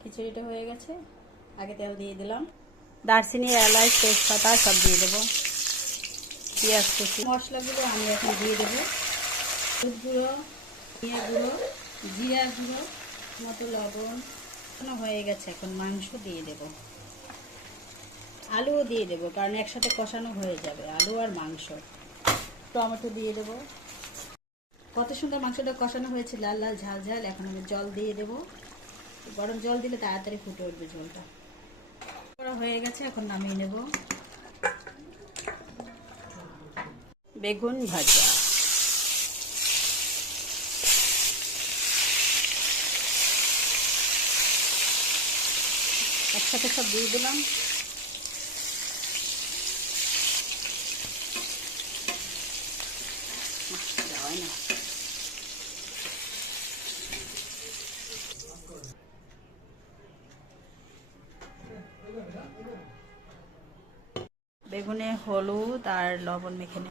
খিচুড়িটা হয়ে গেছে। আগে তেল দিয়ে দিলাম, দারচিনি, এলাচ, তেজপাতা সব দিয়ে দেবো। পেঁয়াজ কুচি, মশলাগুলো আমি এখন দিয়ে দেবো। হলুদ গুঁড়ো, ধনিয়া গুঁড়ো, জিরা গুঁড়ো, মতো লবণ হয়ে গেছে। এখন মাংস দিয়ে দেবো, আলুও দিয়ে দেবো, কারণ একসাথে কষানো হয়ে যাবে আলু আর মাংস। টমেটো দিয়ে দেবো। কত সুন্দর মাংসটা কষানো হয়েছে, লাল লাল ঝাল ঝাল। এখন আমি জল দিয়ে দেবো। গরম জল দিলে তাড়াতাড়ি ফুটে উঠবে ঝোলটা। করা হয়ে গেছে, এখন নামিয়ে নেব। বেগুন ভাজা, একসাথে সব দিয়ে দিলাম। বেগুনে হলুদ আর লবণ মেখে নে।